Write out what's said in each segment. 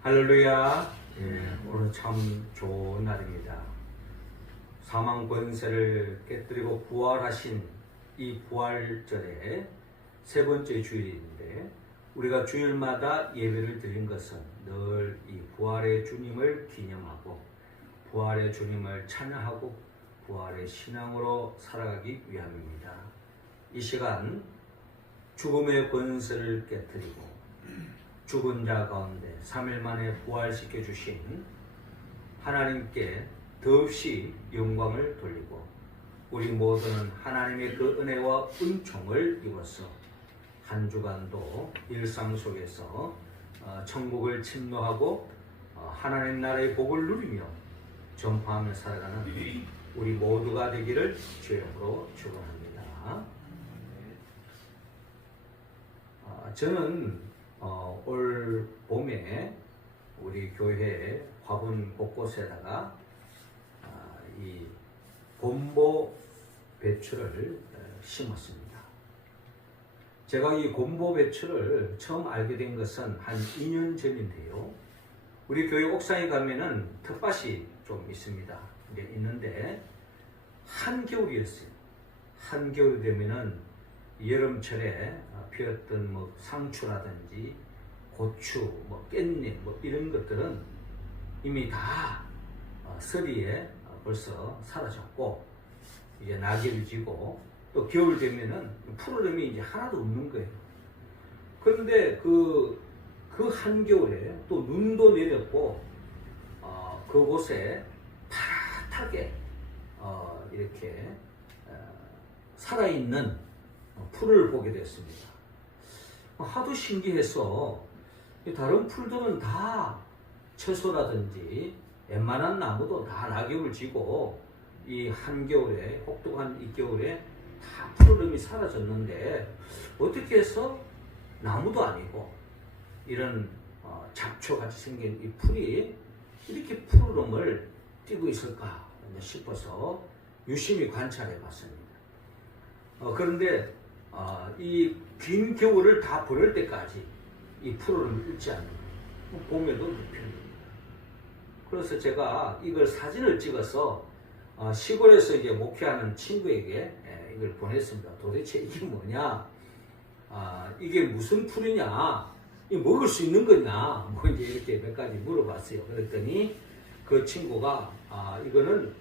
할렐루야. 오늘 참 좋은 날입니다. 사망 권세를 깨뜨리고 부활하신 이 부활절의 세 번째 주일인데, 우리가 주일마다 예배를 드린 것은 늘 이 부활의 주님을 기념하고 부활의 주님을 찬양하고 부활의 신앙으로 살아가기 위함입니다. 이 시간 죽음의 권세를 깨뜨리고 죽은 자 가운데 3일 만에 부활시켜 주신 하나님께 더없이 영광을 돌리고, 우리 모두는 하나님의 그 은혜와 은총을 입어서 한 주간도 일상 속에서 천국을 침노하고 하나님 나라의 복을 누리며 전파하며 살아가는 우리 모두가 되기를 주의 이름으로 축원합니다. 저는 올 봄에 우리 교회 화분 곳곳에다가 이 곰보 배추를 심었습니다. 제가 이 곰보 배추를 처음 알게 된 것은 한 2년 전인데요. 우리 교회 옥상에 가면은 텃밭이 좀 있습니다. 있는데 한겨울이었어요. 한겨울이 되면은 여름철에 피었던 뭐 상추라든지 고추, 뭐 깻잎, 뭐 이런 것들은 이미 다 서리에 벌써 사라졌고 이제 낙엽이 지고, 또 겨울 되면은 푸르름이 이제 하나도 없는 거예요. 그런데 그 한겨울에 또 눈도 내렸고 그곳에 파랗게 이렇게 살아있는 풀을 보게 됐습니다. 하도 신기해서 다른 풀들은 다 채소라든지 웬만한 나무도 다 낙엽을 지고 이 한겨울에, 혹독한 이 겨울에 다 푸르름이 사라졌는데, 어떻게 해서 나무도 아니고 이런 잡초같이 생긴 이 풀이 이렇게 푸르름을 띠고 있을까 싶어서 유심히 관찰해 봤습니다. 그런데 이 긴 겨울을 다 보낼 때까지 이 푸르름을 잃지 않는 봄에도 그렇습니다. 그래서 제가 이걸 사진을 찍어서 시골에서 이제 목회하는 친구에게 이걸 보냈습니다. 도대체 이게 뭐냐? 이게 무슨 풀이냐? 이거 먹을 수 있는 거냐? 뭐 이제 이렇게 몇 가지 물어봤어요. 그랬더니 그 친구가 이거는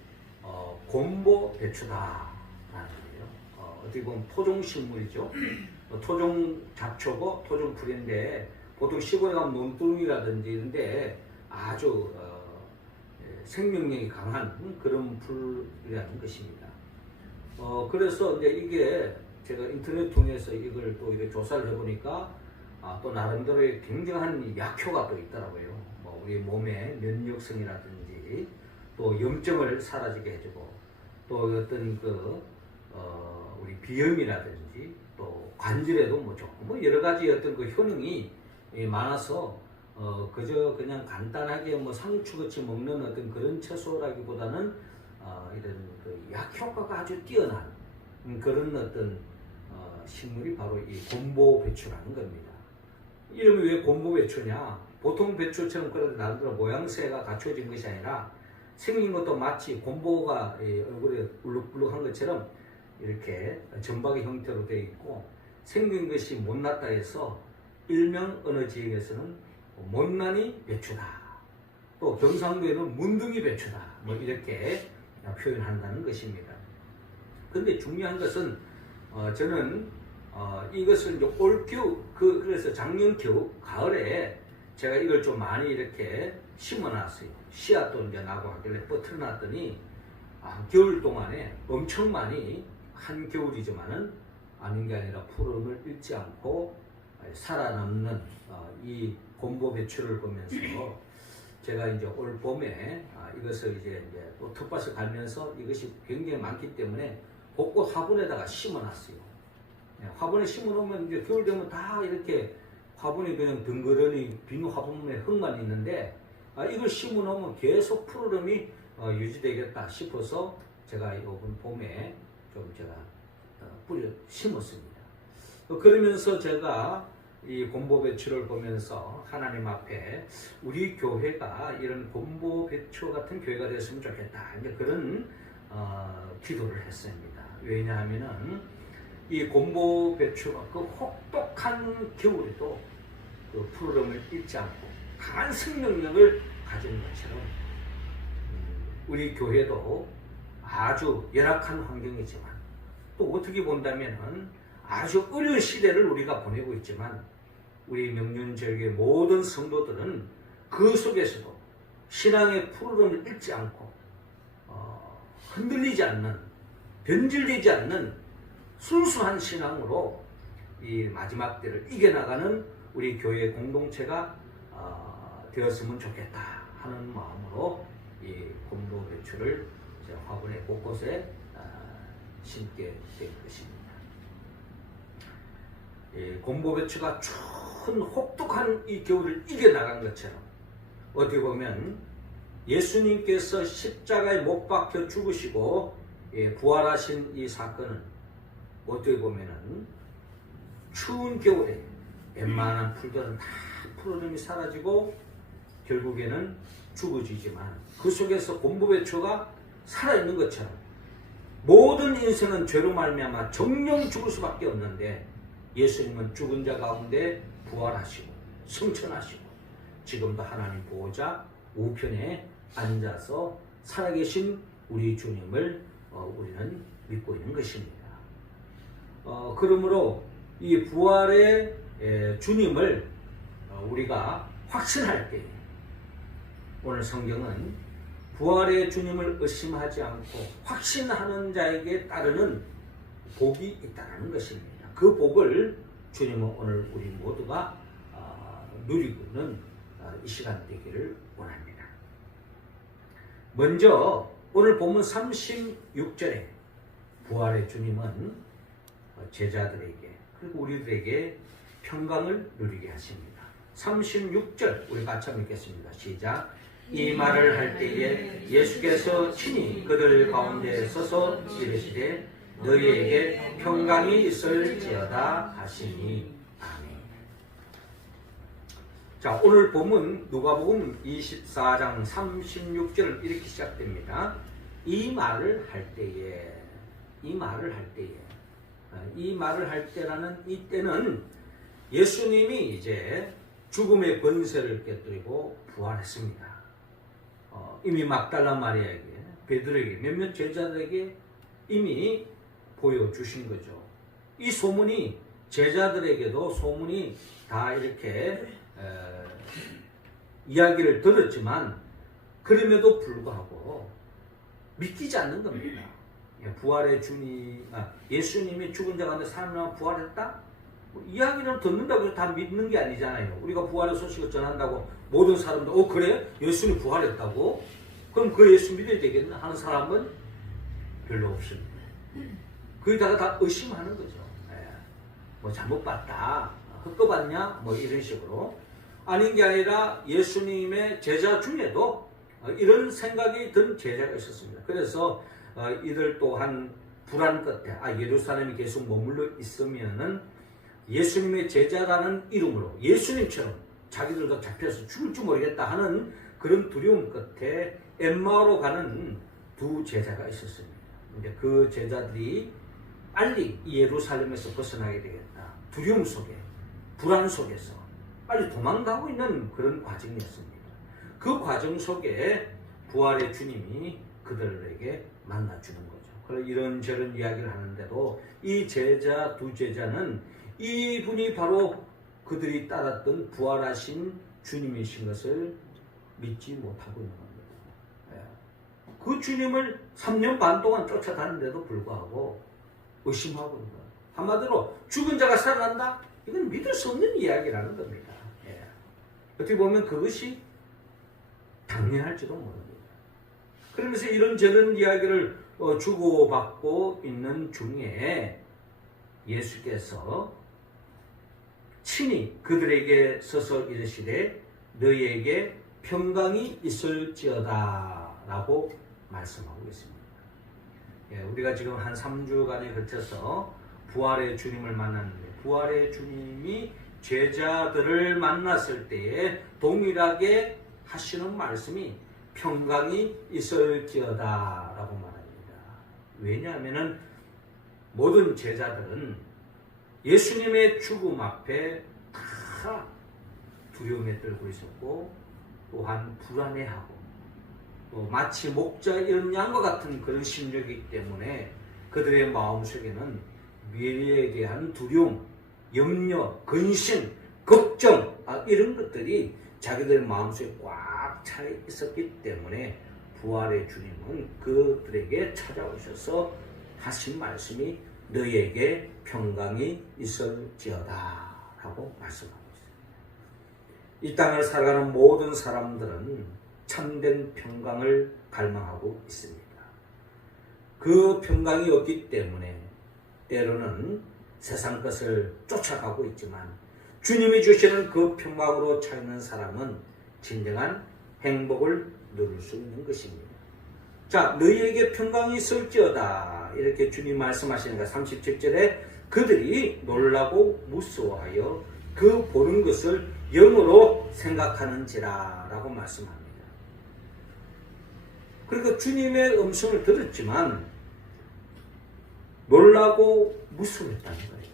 곰보 배추다 라는 거예요. 어떻게 보면 토종 식물이죠. 토종 잡초고 토종 풀인데, 보통 시골에 가면 논두렁이라든지 이런데 아주 생명력이 강한 그런 풀이라는 것입니다. 그래서 이제 이게 제가 인터넷 통해서 이걸 또 이렇게 조사를 해보니까 또 나름대로의 굉장한 약효가 또 있더라고요. 뭐 우리 몸의 면역성이라든지 또 염증을 사라지게 해주고, 또 어떤 우리 비염이라든지 또 관절에도 뭐 좋고 뭐 여러 가지 어떤 그 효능이 많아서 그저 그냥 간단하게 뭐 상추같이 먹는 어떤 그런 채소라기보다는 이런 그 약효과가 아주 뛰어난 그런 어떤 식물이 바로 이 곰보 배추라는 겁니다. 이름이 왜 곰보 배추냐? 보통 배추처럼 그런 나름대로 모양새가 갖춰진 것이 아니라 생긴 것도 마치 곰보가 얼굴에 울룩불룩한 것처럼 이렇게 점박이 형태로 되어 있고, 생긴 것이 못났다 해서 일명 어느 지역에서는 못난이 배추다, 또 경상도에는 문둥이 배추다, 뭐 이렇게 표현한다는 것입니다. 그런데 중요한 것은 저는 이것을 이제 올겨울, 그래서 작년 가을에 제가 이걸 좀 많이 이렇게 심어놨어요. 씨앗도 이제 나고 하길래 뻗어놨더니 겨울 동안에 엄청 많이, 한겨울이지만은 아닌 게 아니라 푸름을 잃지 않고 살아남는 이 곰보 배추를 보면서 제가 이제 올 봄에 이것을 이제 또 텃밭을 갈면서 이것이 굉장히 많기 때문에 곳곳 화분에다가 심어놨어요. 화분에 심어놓으면 이제 겨울 되면 다 이렇게 화분이 그냥 덩그러니 빈 화분에 흙만 있는데, 이걸 심어놓으면 계속 푸르름이 유지되겠다 싶어서 제가 이번 봄에 좀 제가 뿌려 심었습니다. 그러면서 제가 이 곰보배추를 보면서 하나님 앞에 우리 교회가 이런 곰보배추 같은 교회가 됐으면 좋겠다. 이제 그런 기도를 했습니다. 왜냐하면은 이 곰보배추가 그 혹독한 겨울에도 그 푸르름을 잃지 않고 강한 생명력을 가진 것처럼 우리 교회도 아주 열악한 환경이지만 또 어떻게 본다면은 아주 어려운 시대를 우리가 보내고 있지만 우리 명륜절교의 모든 성도들은 그 속에서도 신앙의 푸르름을 잃지 않고 흔들리지 않는, 변질되지 않는 순수한 신앙으로 이 마지막 때를 이겨나가는 우리 교회 공동체가 되었으면 좋겠다 하는 마음으로 이 곰보배추를 화분의 곳곳에 심게 된 것입니다. 곰보배추가 큰 혹독한 이 겨울을 이겨나간 것처럼 어떻게 보면 예수님께서 십자가에 못 박혀 죽으시고 부활하신 이 사건은 어떻게 보면은 추운 겨울에 웬만한 풀들은 다 푸르름이 사라지고 결국에는 죽어지지만 그 속에서 곰보배추가 살아있는 것처럼 모든 인생은 죄로 말미암아 정령 죽을 수밖에 없는데 예수님은 죽은 자 가운데 부활하시고 승천하시고 지금도 하나님 보호자 우편에 앉아서 살아계신 우리 주님을 우리는 믿고 있는 것입니다. 그러므로 이 부활의 주님을 우리가 확신할 때 오늘 성경은 부활의 주님을 의심하지 않고 확신하는 자에게 따르는 복이 있다는 것입니다. 그 복을 주님은 오늘 우리 모두가 누리고 있는 이 시간 되기를 원합니다. 먼저 오늘 본문 36절에 부활의 주님은 제자들에게 그리고 우리들에게 평강을 누리게 하십니다. 36절 우리 같이 한번 읽겠습니다. 시작. 이 말을 할 때에 예수께서 친히 그들 가운데 서서 이르시되 너희에게 평강이 있을지어다 하시니 아멘. 자, 오늘 본문 누가복음 24장 36절 이렇게 시작됩니다. 이 말을 할 때에 이 말을 할 때라는 이 때는 예수님이 이제 죽음의 권세를 깨뜨리고 부활했습니다. 이미 막달라 마리아에게 베드로에게 몇몇 제자들에게 이미 보여주신 거죠. 이 소문이 제자들에게도 소문이 다 이렇게 이야기를 들었지만 그럼에도 불구하고 믿기지 않는 겁니다. 부활의 주님, 예수님이 죽은 자 가운데 살아나 부활했다? 이야기를 듣는다고 해서 다 믿는 게 아니잖아요. 우리가 부활의 소식을 전한다고 모든 사람들 그래? 예수님이 부활했다고? 그럼 그 예수 믿어야 되겠나? 하는 사람은 별로 없습니다. 거기다가 다 의심하는 거죠. 뭐 잘못 봤다, 헛거봤냐, 뭐 이런 식으로. 아닌 게 아니라 예수님의 제자 중에도 이런 생각이 든 제자가 있었습니다. 그래서 이들 또한 불안 끝에 예루살렘에 계속 머물러 있으면은 예수님의 제자라는 이름으로 예수님처럼 자기들도 잡혀서 죽을지 모르겠다 하는 그런 두려움 끝에 엠마오로 가는 두 제자가 있었습니다. 이제 그 제자들이 빨리 예루살렘에서 벗어나게 되겠다. 두려움 속에, 불안 속에서 빨리 도망가고 있는 그런 과정이었습니다. 그 과정 속에 부활의 주님이 그들에게 만나주는 거죠. 그래서 이런저런 이야기를 하는데도 이 제자, 두 제자는 이분이 바로 그들이 따랐던 부활하신 주님이신 것을 믿지 못하고 있는 겁니다. 그 주님을 3년 반 동안 쫓아다니는데도 불구하고 의심하고 있는 거예요. 한마디로 죽은 자가 살아난다? 이건 믿을 수 없는 이야기라는 겁니다. 어떻게 보면 그것이 당연할지도 모릅니다. 그러면서 이런저런 이야기를 주고받고 있는 중에 예수께서 친히 그들에게 서서 이르시되 너희에게 평강이 있을지어다 라고 말씀하고 있습니다. 우리가 지금 한 3주간에 걸쳐서 부활의 주님을 만났는데 부활의 주님이 제자들을 만났을 때에 동일하게 하시는 말씀이 평강이 있을지어다 라고 말합니다. 왜냐하면 모든 제자들은 예수님의 죽음 앞에 다 두려움에 떨고 있었고 또한 불안해하고 또 마치 목자 이런 양과 같은 그런 심정이기 때문에 그들의 마음속에는 미래에 대한 두려움, 염려, 근심, 걱정 이런 것들이 자기들 마음속에 꽉 차 있었기 때문에 부활의 주님은 그들에게 찾아오셔서 하신 말씀이 너희에게 평강이 있을지어다 라고 말씀하고 있습니다. 이 땅을 살아가는 모든 사람들은 참된 평강을 갈망하고 있습니다. 그 평강이 없기 때문에 때로는 세상 것을 쫓아가고 있지만 주님이 주시는 그 평강으로 차 있는 사람은 진정한 행복을 누릴 수 있는 것입니다. 자, 너희에게 평강이 있을지어다 이렇게 주님 말씀하시니까 37절에 그들이 놀라고 무서워하여 그 보는 것을 영으로 생각하는지라 라고 말씀합니다. 그러니까 주님의 음성을 들었지만 놀라고 무서워했다는 거예요.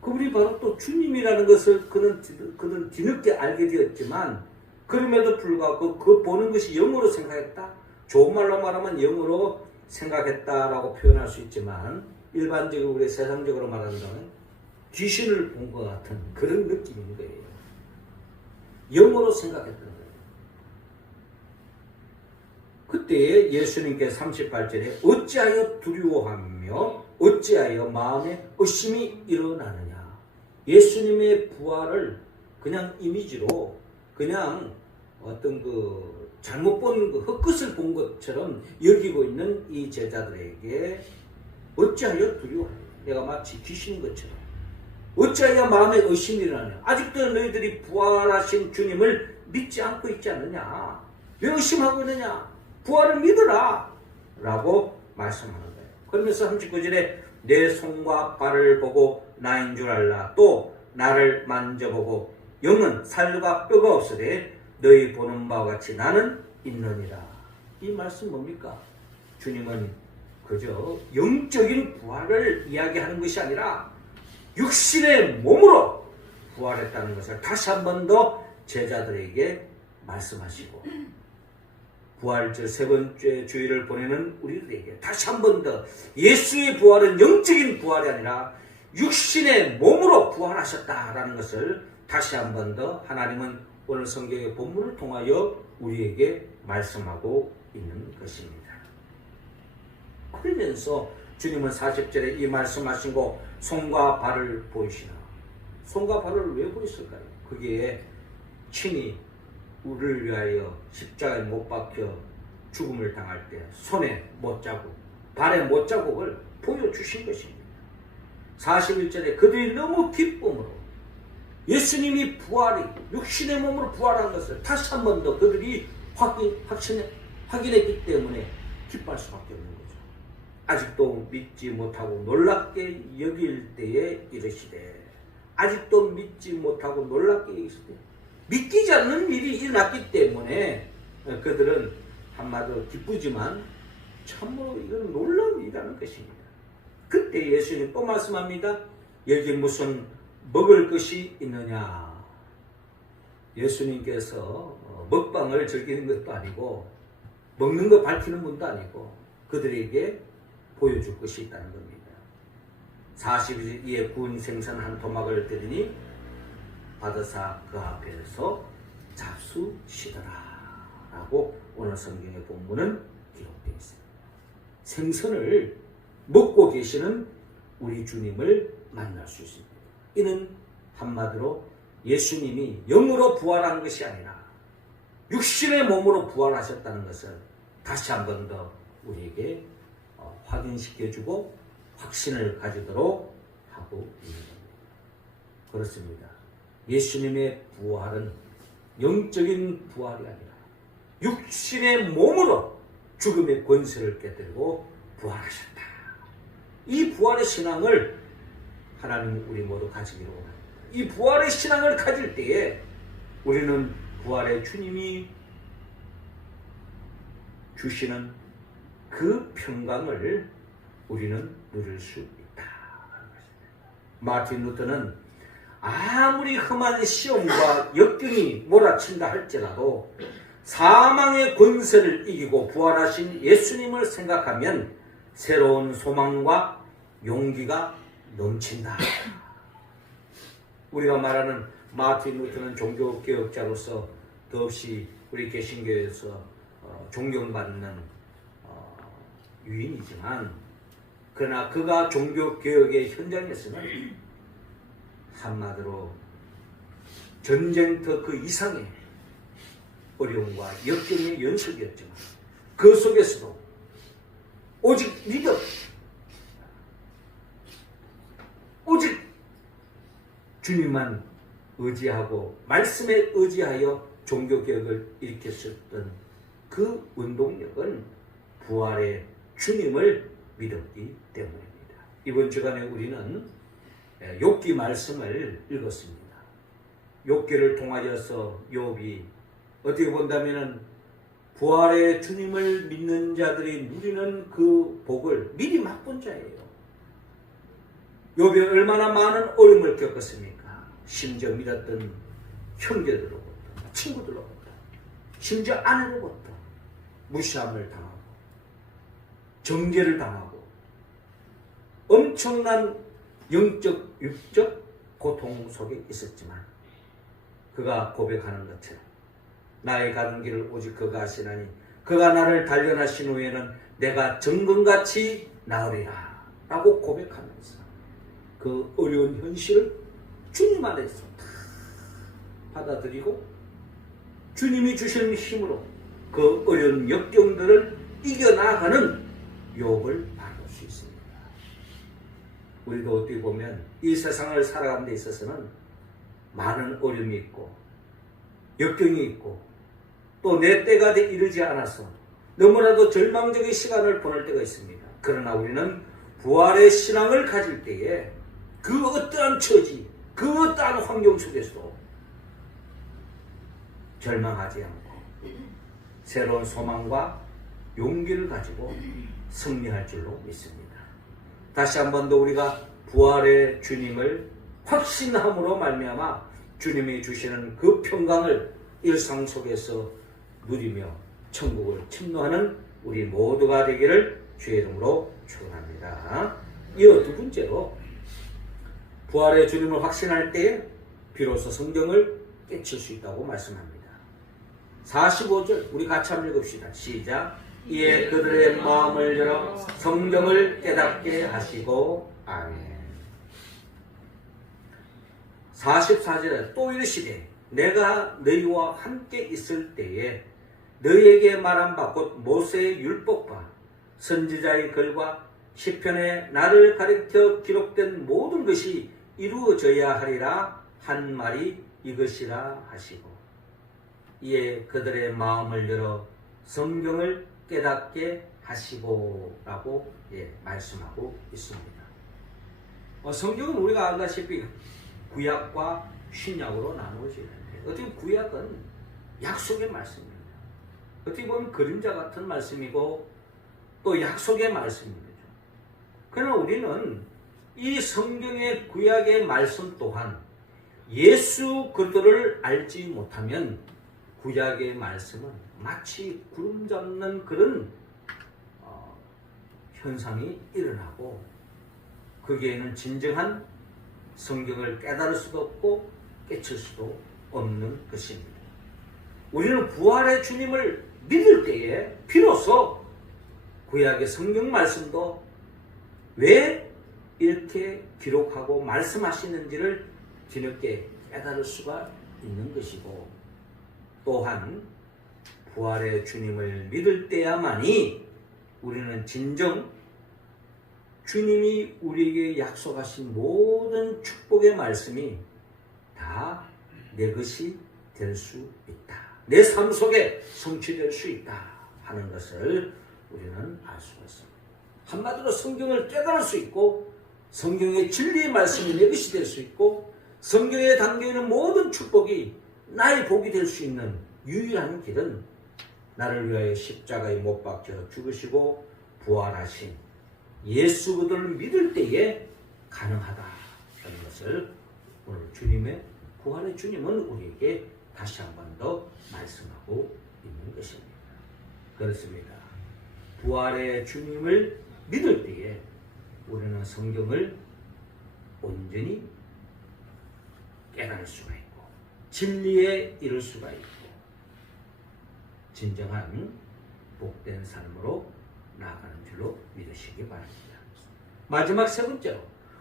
그분이 바로 또 주님이라는 것을 그는 뒤늦게 알게 되었지만 그럼에도 불구하고 그 보는 것이 영으로 생각했다. 좋은 말로 말하면 영으로 생각했다라고 표현할 수 있지만 일반적으로 우리 세상적으로 말한다면 귀신을 본 것 같은 그런 느낌인 거예요. 영으로 생각했던 거예요. 그때 예수님께서 38절에 어찌하여 두려워하며 어찌하여 마음에 의심이 일어나느냐. 예수님의 부활을 그냥 이미지로 그냥 어떤 그 잘못 본 그 헛것을 본 것처럼 여기고 있는 이 제자들에게 어찌하여 두려워하냐. 내가 마치 귀신인 것처럼 어찌하여 마음에 의심이 일어나냐. 아직도 너희들이 부활하신 주님을 믿지 않고 있지 않느냐. 왜 의심하고 있느냐. 부활을 믿으라 라고 말씀하는 거예요. 그러면서 39절에 내 손과 발을 보고 나인 줄 알라. 또 나를 만져보고 영은 살과 뼈가 없으되 너희 보는 바와 같이 나는 있느니라. 이 말씀 뭡니까? 주님은 그저 영적인 부활을 이야기하는 것이 아니라 육신의 몸으로 부활했다는 것을 다시 한 번 더 제자들에게 말씀하시고 부활절 세 번째 주일을 보내는 우리들에게 다시 한 번 더 예수의 부활은 영적인 부활이 아니라 육신의 몸으로 부활하셨다라는 것을 다시 한 번 더 하나님은 오늘 성경의 본문을 통하여 우리에게 말씀하고 있는 것입니다. 그러면서 주님은 40절에 이 말씀하시고 손과 발을 보이시나. 손과 발을 왜 보였을까요? 그게 친히 우리를 위하여 십자가에 못 박혀 죽음을 당할 때 손에 못자국, 발에 못자국을 보여주신 것입니다. 41절에 그들이 너무 기쁨으로 예수님이 부활이 육신의 몸으로 부활한 것을 다시 한 번 더 그들이 확인했기 때문에 기뻐할 수밖에 없는 거죠. 아직도 믿지 못하고 놀랍게 여길 때에 이르시되 아직도 믿지 못하고 놀랍게 여기실 때 믿기지 않는 일이 일어났기 때문에 그들은 한마디로 기쁘지만 참으로 이건 놀라운 일이라는 것입니다. 그때 예수님 또 말씀합니다. 여기 무슨 먹을 것이 있느냐. 예수님께서 먹방을 즐기는 것도 아니고 먹는 거 밝히는 분도 아니고 그들에게 보여줄 것이 있다는 겁니다. 40일에 구운 생선 한 토막을 드리니 받으사 그 앞에서 잡수시더라 라고 오늘 성경의 본문은 기록되어 있습니다. 생선을 먹고 계시는 우리 주님을 만날 수 있습니다. 이는 한마디로 예수님이 영으로 부활한 것이 아니라 육신의 몸으로 부활하셨다는 것을 다시 한 번 더 우리에게 확인시켜주고 확신을 가지도록 하고 있는 겁니다. 그렇습니다. 예수님의 부활은 영적인 부활이 아니라 육신의 몸으로 죽음의 권세를 깨뜨리고 부활하셨다. 이 부활의 신앙을 하나님 우리 모두 가지기로 원합니다. 이 부활의 신앙을 가질 때에 우리는 부활의 주님이 주시는 그 평강을 우리는 누릴 수 있다. 마틴 루터는 아무리 험한 시험과 역경이 몰아친다 할지라도 사망의 권세를 이기고 부활하신 예수님을 생각하면 새로운 소망과 용기가 넘친다. 우리가 말하는 마틴 루터는 종교개혁자로서 더없이 우리 개신교에서 존경받는 유인이지만, 그러나 그가 종교개혁의 현장에서는 한마디로 전쟁터 그 이상의 어려움과 역경의 연속이었지만 그 속에서도 오직 믿음, 오직 주님만 의지하고 말씀에 의지하여 종교개혁을 일으켰었던 그 운동력은 부활의 주님을 믿었기 때문입니다. 이번 주간에 우리는 욥기 말씀을 읽었습니다. 욥기를 통하여서 욥이 어떻게 본다면 부활의 주님을 믿는 자들이 누리는 그 복을 미리 맛본 자예요. 욥이 얼마나 많은 어려움을 겪었습니까? 심지어 믿었던 형제들로부터, 친구들로부터, 심지어 아내로부터 무시함을 당하고 정죄를 당하고 엄청난 영적, 육적 고통 속에 있었지만 그가 고백하는 것처럼 나의 가는 길을 오직 그가 하시나니 그가 나를 단련하신 후에는 내가 정금같이 나으리라 라고 고백하면서 그 어려운 현실을 주님 안에서 다 받아들이고 주님이 주신 힘으로 그 어려운 역경들을 이겨나가는 욥을 바라볼 수 있습니다. 우리도 어떻게 보면 이 세상을 살아가는 데 있어서는 많은 어려움이 있고 역경이 있고 또 내 때가 이르지 않아서 너무나도 절망적인 시간을 보낼 때가 있습니다. 그러나 우리는 부활의 신앙을 가질 때에 그 어떠한 처지, 그 어떠한 환경 속에서도 절망하지 않고 새로운 소망과 용기를 가지고 승리할 줄로 믿습니다. 다시 한 번 더 우리가 부활의 주님을 확신함으로 말미암아 주님이 주시는 그 평강을 일상 속에서 누리며 천국을 침노하는 우리 모두가 되기를 주의 이름으로 축원합니다. 이어 두 번째로 부활의 주님을 확신할 때에 비로소 성경을 깨칠 수 있다고 말씀합니다. 45절 우리 같이 한번 읽읍시다. 시작. 이에 그들의 마음을 열어 성경을 깨닫게 하시고 아멘. 44절에 또 이르시되 내가 너희와 함께 있을 때에 너희에게 말한 바 곧 모세의 율법과 선지자의 글과 시편에 나를 가리켜 기록된 모든 것이 이루어져야 하리라 한 말이 이것이라 하시고 이에 그들의 마음을 열어 성경을 깨닫게 하시고 라고 말씀하고 있습니다. 성경은 우리가 알다시피 구약과 신약으로 나누어지는데 어떻게 구약은 약속의 말씀입니다. 어떻게 보면 그림자 같은 말씀이고 또 약속의 말씀입니다. 그러나 우리는 이 성경의 구약의 말씀 또한 예수 그리스도를 알지 못하면 구약의 말씀은 마치 구름 잡는 그런 현상이 일어나고 거기에는 진정한 성경을 깨달을 수도 없고 깨칠 수도 없는 것입니다. 우리는 부활의 주님을 믿을 때에 비로소 구약의 성경 말씀도 왜 이렇게 기록하고 말씀하시는지를 뒤늦게 깨달을 수가 있는 것이고 또한 부활의 주님을 믿을 때야만이 우리는 진정 주님이 우리에게 약속하신 모든 축복의 말씀이 다 내 것이 될 수 있다. 내 삶 속에 성취될 수 있다 하는 것을 우리는 알 수가 있습니다. 한마디로 성경을 깨달을 수 있고 성경의 진리의 말씀이 내 것이 될 수 있고 성경에 담겨있는 모든 축복이 나의 복이 될 수 있는 유일한 길은 나를 위하여 십자가에 못 박혀 죽으시고 부활하신 예수 그들을 믿을 때에 가능하다는 것을 오늘 주님의 부활의 주님은 우리에게 다시 한 번 더 말씀하고 있는 것입니다. 그렇습니다. 부활의 주님을 믿을 때에 우리는 성경을 온전히 깨달을 수가 있고 진리에 이를 수가 있고 진정한 복된 삶으로 나아가는 줄로 믿으시기 바랍니다. 마지막 세 번째로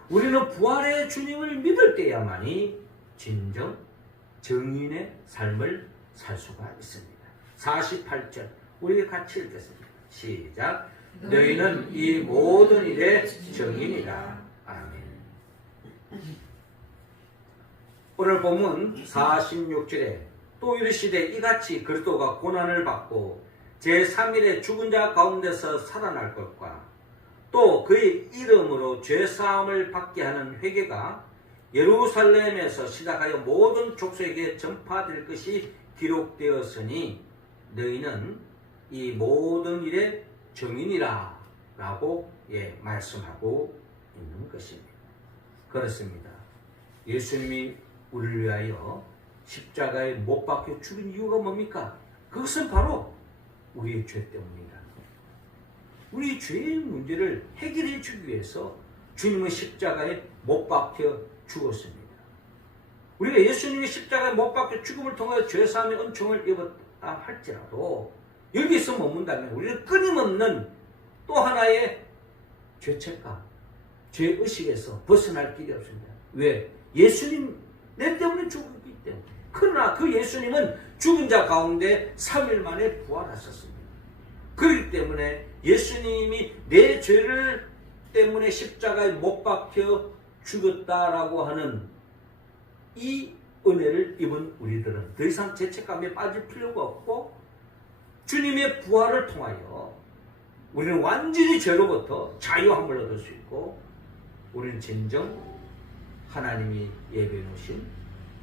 우리는 부활의 주님을 믿을 때야만이 진정 정인의 삶을 살 수가 있습니다. 48절 우리 같이 읽겠습니다. 시작. 너희는 이 모든 일의 정인이라. 아멘. 오늘 본문 46절에 또 이르시되 이같이 그리스도가 고난을 받고 제3일에 죽은 자 가운데서 살아날 것과 또 그의 이름으로 죄사함을 받게 하는 회개가 예루살렘에서 시작하여 모든 족속에게 전파될 것이 기록되었으니 너희는 이 모든 일의 정인이라 라고 말씀하고 있는 것입니다. 그렇습니다. 예수님이 우리를 위하여 십자가에 못 박혀 죽은 이유가 뭡니까? 그것은 바로 우리의 죄 때문이다. 우리 죄의 문제를 해결해 주기 위해서 주님은 십자가에 못 박혀 죽었습니다. 우리가 예수님이 십자가에 못 박혀 죽음을 통하여 죄사함의 은총을 입었다 할지라도 여기서 머문다면 우리는 끊임없는 또 하나의 죄책감, 죄의식에서 벗어날 길이 없습니다. 왜? 예수님 내 때문에 죽었기 때문에. 그러나 그 예수님은 죽은 자 가운데 3일 만에 부활하셨습니다. 그렇기 때문에 예수님이 내 죄를 때문에 십자가에 못 박혀 죽었다라고 하는 이 은혜를 입은 우리들은 더 이상 죄책감에 빠질 필요가 없고 주님의 부활을 통하여 우리는 완전히 죄로부터 자유함을 얻을 수 있고 우리는 진정 하나님이 예배해 놓으신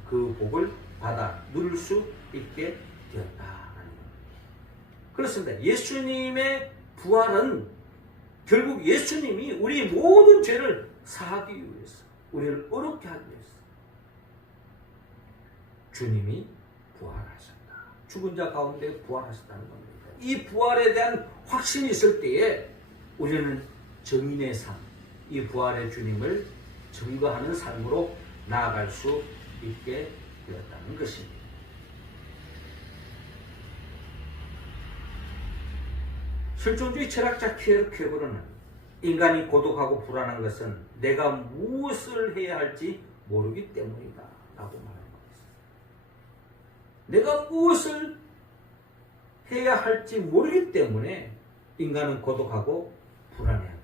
그 복을 받아 누릴 수 있게 되었다는 겁니다. 그렇습니다. 예수님의 부활은 결국 예수님이 우리 모든 죄를 사하기 위해서 우리를 어렵게 하기 위해서 주님이 부활하셨다. 죽은 자 가운데 부활하셨다는 겁니다. 이 부활에 대한 확신이 있을 때에 우리는 정인의 삶, 이 부활의 주님을 증거하는 삶으로 나아갈 수 있게 되었다는 것입니다. 실존주의 철학자 키에르케고르는 인간이 고독하고 불안한 것은 내가 무엇을 해야 할지 모르기 때문이다 라고 말합니다. 내가 무엇을 해야 할지 모르기 때문에 인간은 고독하고 불안해한다.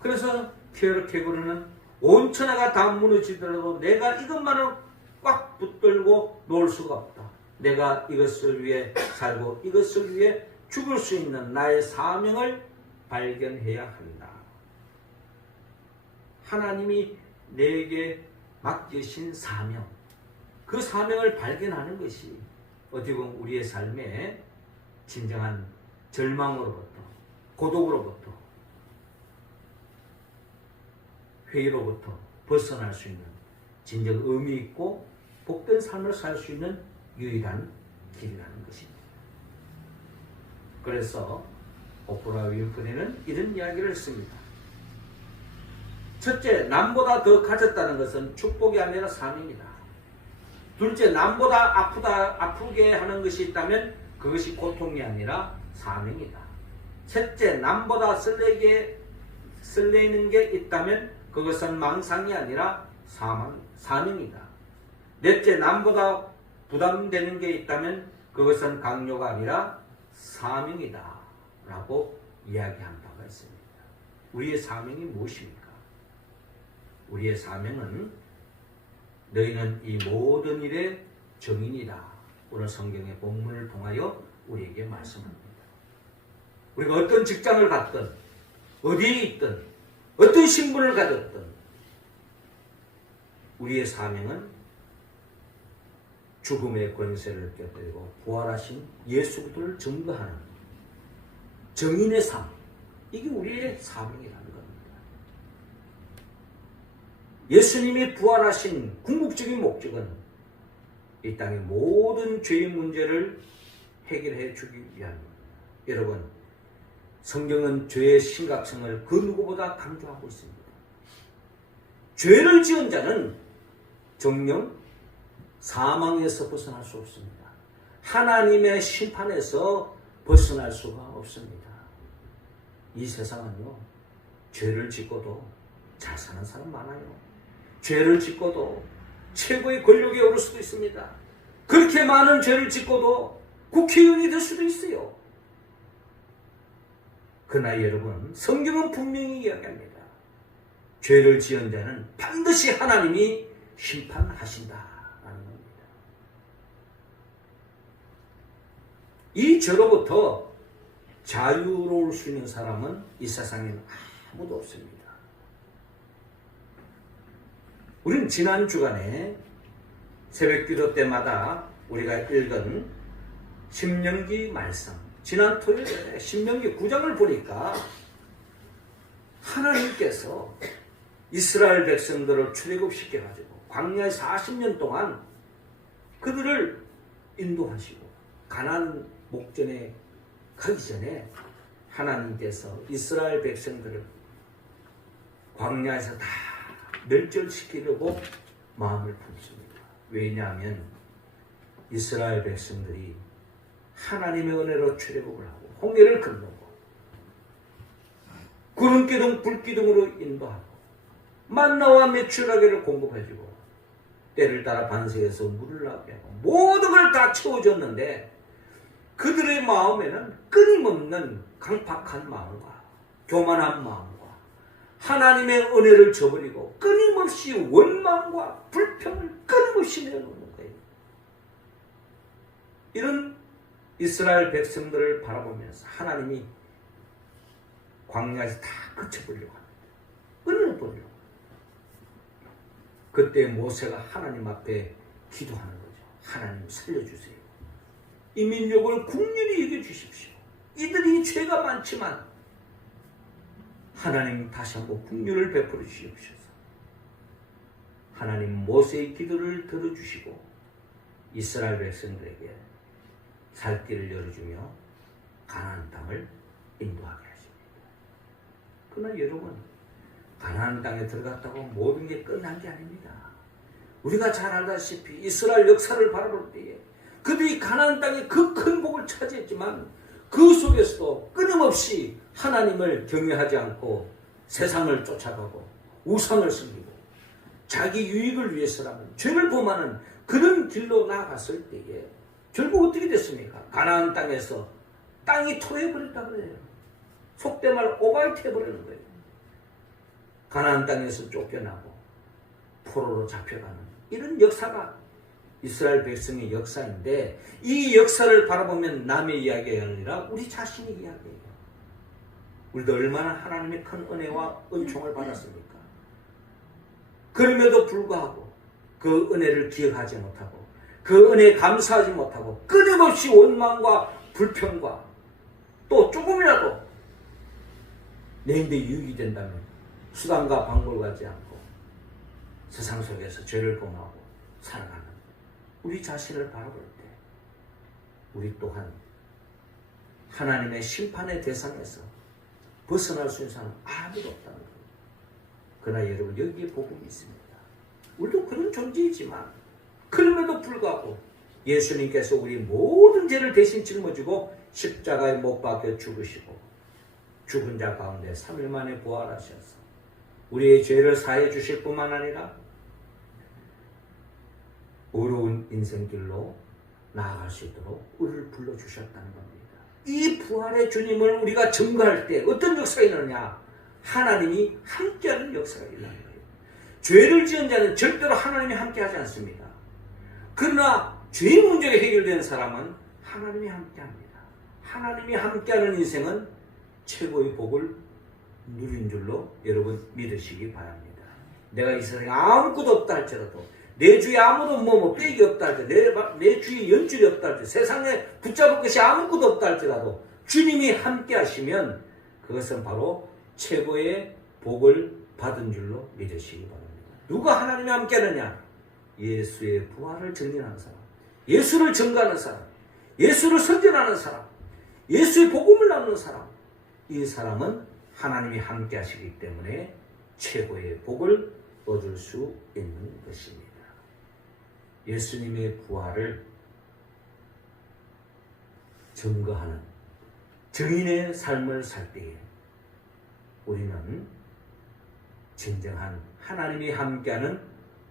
그래서 키에르케고르는 온 천하가 다 무너지더라도 내가 이것만은 꽉 붙들고 놓을 수가 없다. 내가 이것을 위해 살고 이것을 위해 죽을 수 있는 나의 사명을 발견해야 한다. 하나님이 내게 맡기신 사명, 그 사명을 발견하는 것이 어떻게 보면 우리의 삶에 진정한 절망으로부터, 고독으로부터, 회의로부터 벗어날 수 있는 진정 의미 있고 복된 삶을 살 수 있는 유일한 길이라는 것입니다. 그래서 오프라 윈프리는 이런 이야기를 했습니다. 첫째, 남보다 더 가졌다는 것은 축복이 아니라 사명이다. 둘째, 남보다 아프게 하는 것이 있다면 그것이 고통이 아니라 사명이다. 셋째, 남보다 설레이는 게 있다면 그것은 망상이 아니라 사명이다. 넷째, 남보다 부담되는 게 있다면 그것은 강요가 아니라 사명이다 라고 이야기한 바가 있습니다. 우리의 사명이 무엇입니까? 우리의 사명은 너희는 이 모든 일의 정인이다. 오늘 성경의 본문을 통하여 우리에게 말씀합니다. 우리가 어떤 직장을 갖든 어디에 있든 어떤 신분을 가졌든 우리의 사명은 죽음의 권세를 깨뜨리고 부활하신 예수 그리스도를 증거하는 정인의 삶, 이게 우리의 사명이라는 겁니다. 예수님이 부활하신 궁극적인 목적은 이 땅의 모든 죄의 문제를 해결해 주기 위함입니다. 여러분, 성경은 죄의 심각성을 그 누구보다 강조하고 있습니다. 죄를 지은 자는 정령 사망에서 벗어날 수 없습니다. 하나님의 심판에서 벗어날 수가 없습니다. 이 세상은요, 죄를 짓고도 잘 사는 사람 많아요. 죄를 짓고도 최고의 권력에 오를 수도 있습니다. 그렇게 많은 죄를 짓고도 국회의원이 될 수도 있어요. 그러나 여러분, 성경은 분명히 이야기합니다. 죄를 지은 자는 반드시 하나님이 심판하신다라는 겁니다. 이 죄로부터 자유로울 수 있는 사람은 이 세상에는 아무도 없습니다. 우리는 지난 주간에 새벽기도 때마다 우리가 읽은 신명기 말씀, 지난 토요일에 신명기 9장을 보니까 하나님께서 이스라엘 백성들을 출애굽시켜가지고 광야에 40년 동안 그들을 인도하시고 가나안 목전에 가기 전에 하나님께서 이스라엘 백성들을 광야에서 다 멸절시키려고 마음을 품습니다. 왜냐하면 이스라엘 백성들이 하나님의 은혜로 출애굽을 하고 홍해를 건너고 구름기둥 불기둥으로 인도하고 만나와 메추라기를 공급해주고 때를 따라 반석에서 물을 나오게 하고 모든 걸 다 채워줬는데 그들의 마음에는 끊임없는 강팍한 마음과 교만한 마음과 하나님의 은혜를 저버리고 끊임없이 원망과 불평을 끊임없이 내놓는 거예요. 이런 이스라엘 백성들을 바라보면서 하나님이 광야에서 다 그쳐보려고 합니다. 은혜를 보려고. 그때 모세가 하나님 앞에 기도하는 거죠. 하나님 살려주세요. 이 민족을 국률이 여겨주십시오. 이들이 죄가 많지만 하나님 다시 한번 국률을 베풀어 주시옵소서. 하나님 모세의 기도를 들어주시고 이스라엘 백성들에게 살 길을 열어주며 가나안 땅을 인도하게 하십니다. 그러나 여러분, 가나안 땅에 들어갔다고 모든 게 끝난 게 아닙니다. 우리가 잘 알다시피 이스라엘 역사를 바라볼 때에 그들이 가나안 땅에 그 큰 복을 차지했지만 그 속에서도 끊임없이 하나님을 경외하지 않고 세상을 쫓아가고 우상을 섬기고 자기 유익을 위해서라면 죄를 범하는 그런 길로 나아갔을 때에 결국 어떻게 됐습니까? 가나안 땅에서 땅이 토해버렸다 그래요. 속된 말 오바이트 해버리는 거예요. 가나안 땅에서 쫓겨나고 포로로 잡혀가는 이런 역사가 이스라엘 백성의 역사인데 이 역사를 바라보면 남의 이야기가 아니라 우리 자신의 이야기예요. 우리도 얼마나 하나님의 큰 은혜와 은총을 받았습니까? 그럼에도 불구하고 그 은혜를 기억하지 못하고 그 은혜에 감사하지 못하고 끊임없이 원망과 불평과 또 조금이라도 내인데 유익이 된다면 수단과 방법을 가지 않고 세상 속에서 죄를 범하고 살아가는 우리 자신을 바라볼 때 우리 또한 하나님의 심판의 대상에서 벗어날 수 있는 사람은 아무도 없다는 거예요. 그러나 여러분, 여기에 복음이 있습니다. 우리도 그런 존재이지만 그럼에도 불구하고 예수님께서 우리 모든 죄를 대신 짊어지고 십자가에 못 박혀 죽으시고 죽은 자 가운데 3일 만에 부활하셔서 우리의 죄를 사해 주실 뿐만 아니라 어려운 인생길로 나아갈 수 있도록 우리를 불러주셨다는 겁니다. 이 부활의 주님을 우리가 증거할 때 어떤 역사가 일어나냐? 하나님이 함께하는 역사가 일어나는 거예요. 죄를 지은 자는 절대로 하나님이 함께하지 않습니다. 그러나 죄의 문제가 해결된 사람은 하나님이 함께합니다. 하나님이 함께하는 인생은 최고의 복을 누린 줄로 여러분 믿으시기 바랍니다. 내가 이 세상에 아무것도 없다 할지라도, 내 주위에 아무도 빽이 없다 할지라도, 내 주위에 연줄이 없다 할지라도, 세상에 붙잡을 것이 아무것도 없다 할지라도 주님이 함께 하시면 그것은 바로 최고의 복을 받은 줄로 믿으시기 바랍니다. 누가 하나님이 함께 하느냐? 예수의 부활을 증인하는 사람, 예수를 증거하는 사람, 예수를 선전하는 사람, 예수의 복음을 나누는 사람, 이 사람은 하나님이 함께 하시기 때문에 최고의 복을 얻을 수 있는 것입니다. 예수님의 부활을 증거하는 증인의 삶을 살 때에 우리는 진정한 하나님이 함께하는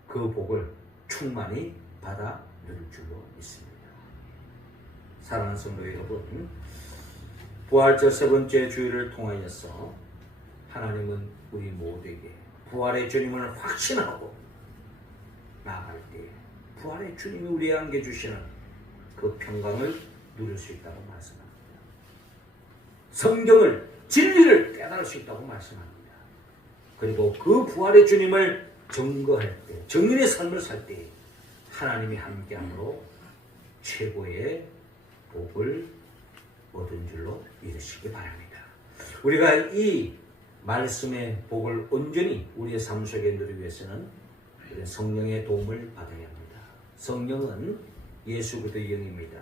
그 복을 충만히 받아 누릴 줄로 믿습니다. 사랑하는 성도 여러분, 부활절 세 번째 주일을 통하여서 하나님은 우리 모두에게 부활의 주님을 확신하고 나아갈 때 부활의 주님이 우리에게 안겨주시는 그 평강을 누릴 수 있다고 말씀합니다. 성경을, 진리를 깨달을 수 있다고 말씀합니다. 그리고 그 부활의 주님을 증거할 때, 증인의 삶을 살 때 하나님이 함께함으로 최고의 복을 얻은 줄로 믿으시기 바랍니다. 우리가 이 말씀의 복을 온전히 우리의 삶 속에 누리기 위해서는 성령의 도움을 받아야 합니다. 성령은 예수 그리스도의 영입니다.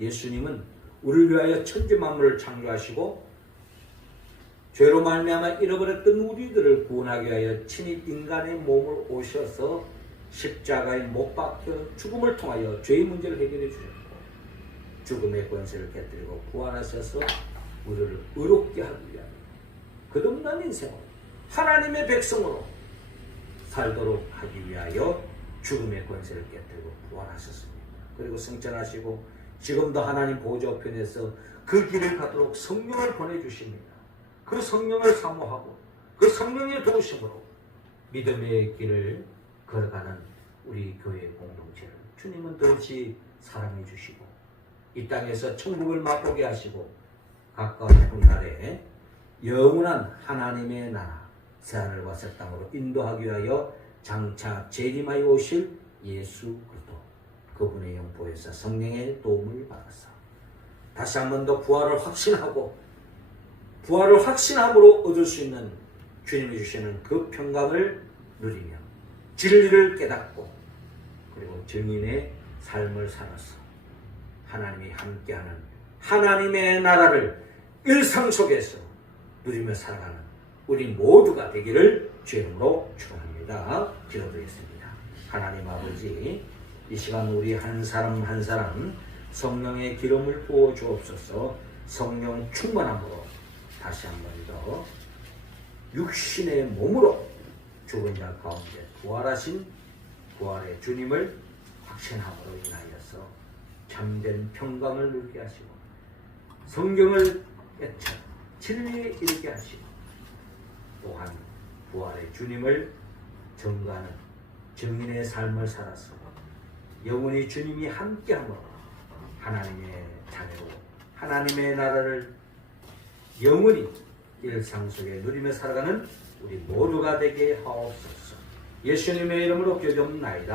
예수님은 우리를 위하여 천지 만물을 창조하시고 죄로 말미암아 잃어버렸던 우리들을 구원하기 위하여 친히 인간의 몸을 오셔서 십자가에 못 박혀 죽음을 통하여 죄의 문제를 해결해 주셨고 죽음의 권세를 깨뜨리고 부활하셔서 우리를 의롭게 하기 위하여 거듭난 인생으로 하나님의 백성으로 살도록 하기 위하여 죽음의 권세를 깨뜨리고 부활하셨습니다. 그리고 승천하시고 지금도 하나님 보좌 우편에서 그 길을 가도록 성령을 보내주십니다. 그 성령을 사모하고 그 성령의 도우심으로 믿음의 길을 걸어가는 우리 교회 공동체를 주님은 더없이 사랑해 주시고 이 땅에서 천국을 맛보게 하시고 가까운 훗날에 영원한 하나님의 나라 새하늘과 새 땅으로 인도하기 위하여 장차 재림하여 오실 예수 그리스도 그분의 영포에서 성령의 도움을 받아서 다시 한 번 더 부활을 확신함으로 얻을 수 있는 주님이 주시는 그 평강을 누리며 진리를 깨닫고 그리고 증인의 삶을 살아서 하나님이 함께하는 하나님의 나라를 일상 속에서 누리며 살아가는 우리 모두가 되기를 주의 이름으로 축원합니다. 기도드리겠습니다. 하나님 아버지, 이 시간 우리 한 사람 한 사람 성령의 기름을 부어 주옵소서. 성령 충만함으로 다시 한 번 더 육신의 몸으로 죽은 자 가운데 부활하신 부활의 주님을 확신함으로 인하여서 참된 평강을 누리게 하시고 성경을 깨쳐 진리에 이르게 하시고 또한 부활의 주님을 증거하는 증인의 삶을 살아서 영원히 주님이 함께함으로 하나님의 자녀로 하나님의 나라를 영원히 일상 속에 누리며 살아가는 우리 모두가 되게 하옵소서. 예수님의 이름으로 기도드리옵나이다.